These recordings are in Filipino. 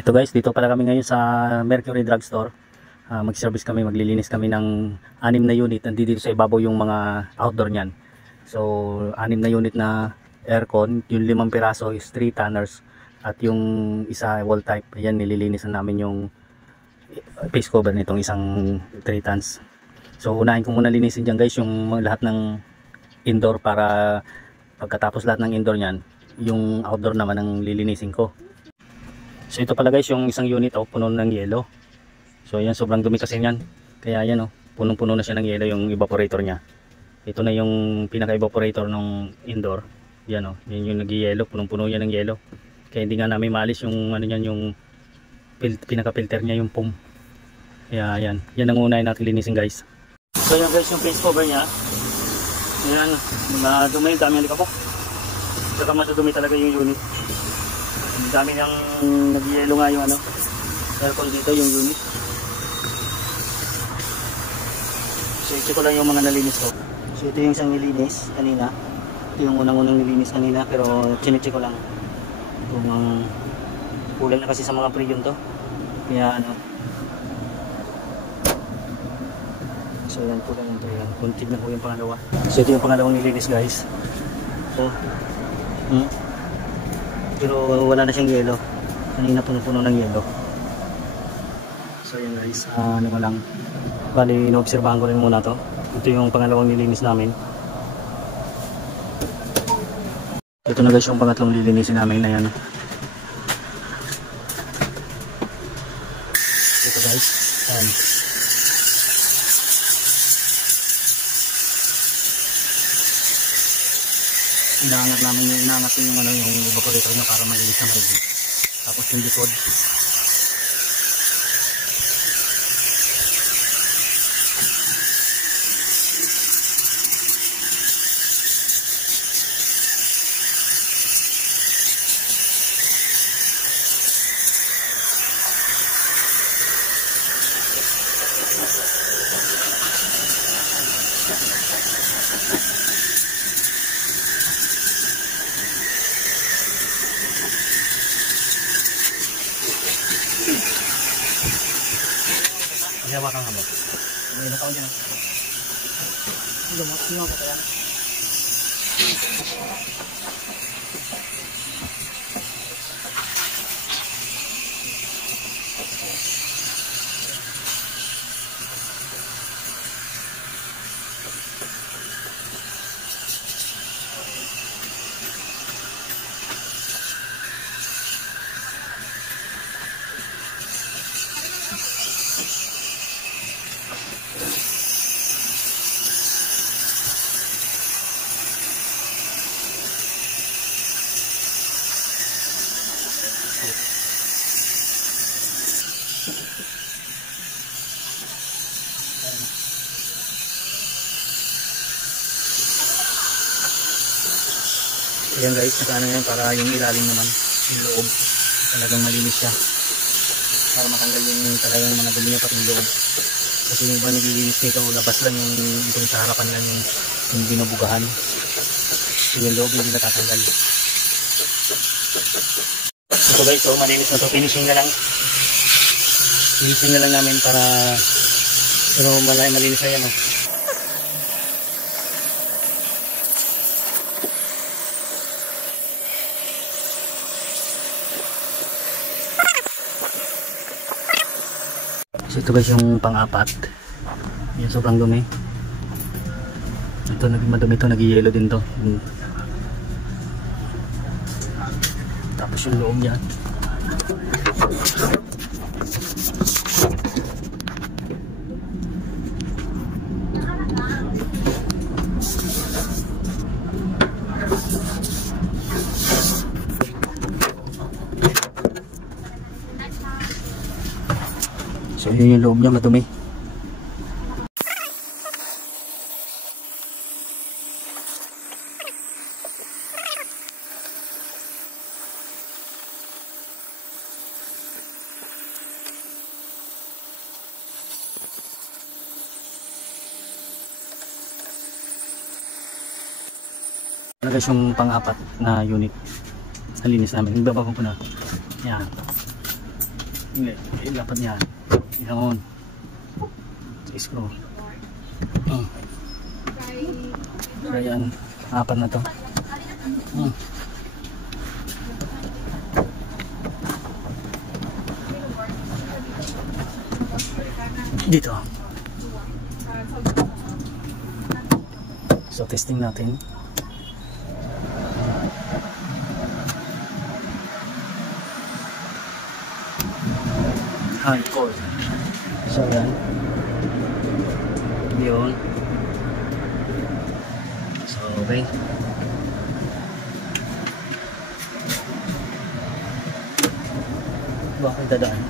Ito guys, dito pala kami ngayon sa Mercury Drugstore. Mag-service kami, maglilinis kami ng 6 na unit. Nandito sa ibabaw yung mga outdoor niyan. So 6 na unit na aircon, yung 5 piraso is 3 tonners at yung isa wall type. Ayan, nililinisan namin yung face cover nitong isang 3 tons. So unahin ko muna linisin dyan guys yung lahat ng indoor, para pagkatapos lahat ng indoor niyan, yung outdoor naman ang lilinisin ko. So ito pala guys yung isang unit, puno ng yelo. So ayan, sobrang dumi kasi niyan. Kaya ayan, punong-puno na siya ng yelo yung evaporator niya. Ito na yung pinaka-evaporator ng indoor. Yan yan yung nag-yelo, punong-puno yan ng yelo. Kaya hindi nga namin maalis yung ano niyan, yung pinaka-filter niya, yung foam. Kaya ayan, yan ang unahin natin linisin guys. So yan guys yung face cover niya. Ayan, madumi, dami alikabok. Saka madumi talaga yung unit. Ang dami niyang nag-yelo nga yung aircon dito, yung unit. So i-check ko lang yung mga nalinis ko. So ito yung isang nilinis kanina. Ito yung unang-unang nilinis kanina, pero chinecheck ko lang kung kulang na kasi sa mga premium to. Kaya so yan, kulang lang to yan. Kuntig na po yung pangalawa. So ito yung pangalawang nilinis guys. So pero wala na siyang yelo. Kanina puno-puno ng yelo. So yun guys, ko lang. Bali, inoobserbahan ko rin muna to. Ito yung pangalawang nilinis namin. Ito na guys yung pangatlong lilinisin namin na yan. Ito guys. Ayan. Inaangat namin yung evaporator niya para malinis na maigi. Tapos yung likod. Hawa kang habang. May nakaw dyan. Lumot nyo ako kaya. Ayan guys, nakano yan para yung ilalim naman, yung loob, talagang malinis siya. Para matanggal yung talagang mga dumi niya pati yung loob. Kasi yung iba nililinis nito, labas lang yung sa harapan lang yung binubugahan. So yung loob hindi natatanggal. Ito guys, so malinis na to, finishing na lang. Finishing na lang namin para, pero malinis na yan So ito guys yung pang-apat. Yan, sobrang dumi. Ito madumi ito, nag-yellow din to. Tapos yung loob niya. So yun yung loob niya, madumi. Ano guys yung pang-apat na unit. Nalinis namin. Ibababa ko na. Yan. Hindi, dapat yan. Yun. Screw. So yan, apat na to. Dito. So testing natin. High cord. So yan. Yun. So okay. Bakit dadaan?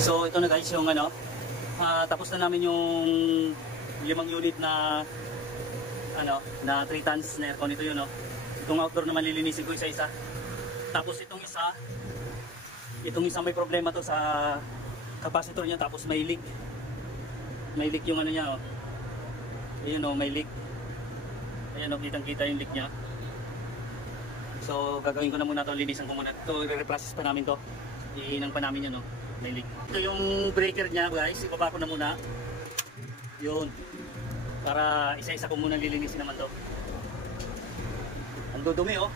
So ito na guys yung ano, tapos na namin yung 5 unit na ano, na 3 tons na aircon. Ito yun, no? Itong outdoor naman lilinisin ko isa-isa. Tapos itong isa may problema to sa capacitor niya, tapos may leak. May leak yung ano niya, oh. Ayun, oh, may leak. Ayan, oh, kitang-kita yung leak niya. So gagawin ko na muna to, linisan ko muna. Ito, i-reprocess pa namin to. Ihinang pa namin yun, oh. May leak. Ito yung breaker niya guys, ibaba ko na muna. Yun. Para isa-isa ko muna lilinisin naman to. Ang dudumi, oh.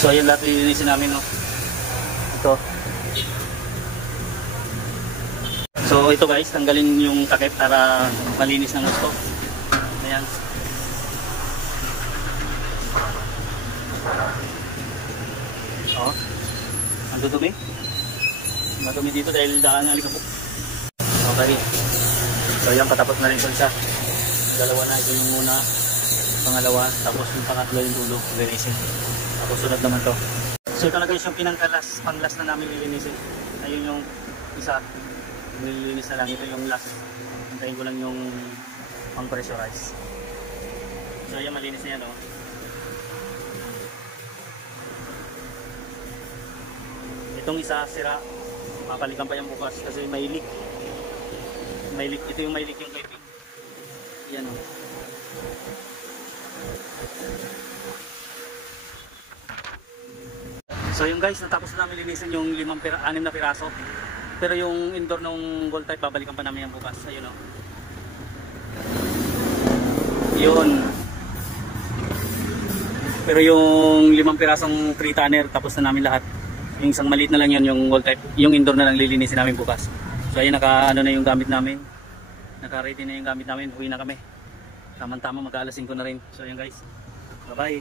So ayan lahat lilinisin namin, no. Ito. So ito guys, tanggalin yung takip para malinis ng gusto. Ayan. Oh. Ang dudumi. Madumi dito dahil daan ng alikabok. Okay. So ayan, patapos na rin ito isa. Dalawa na, ito yung muna. Pangalawa, tapos yung pangatlo yung dulo. Linisin. Tapos sunod naman to. So ito na guys yung pang-last na namin lilinisin. Ayun yung isa. Nililinis na lang. Ito yung last. Hintayin ko lang yung pang-pressurize. So ayan, malinis na yan, oh. Itong isa sira. Mapalikan pa yan bukas kasi may leak. May leak. Ito yung may leak yung piping. Yan, oh. So yung guys, natapos na namin linisin yung 6 na piraso. Pero yung indoor ng gold type, babalikan pa namin yan bukas. Ayun, o. Yun. Pero yung 5 pirasong 3 tonner, tapos na namin lahat. Yung isang maliit na lang yan, yung gold type. Yung indoor na lang lilinisin namin bukas. So ayun, naka-ano na yung gamit namin. Naka-ready na yung gamit namin. Uwi na kami. Tama-tama, mag-aalasin ko na rin. So ayun guys. Bye-bye.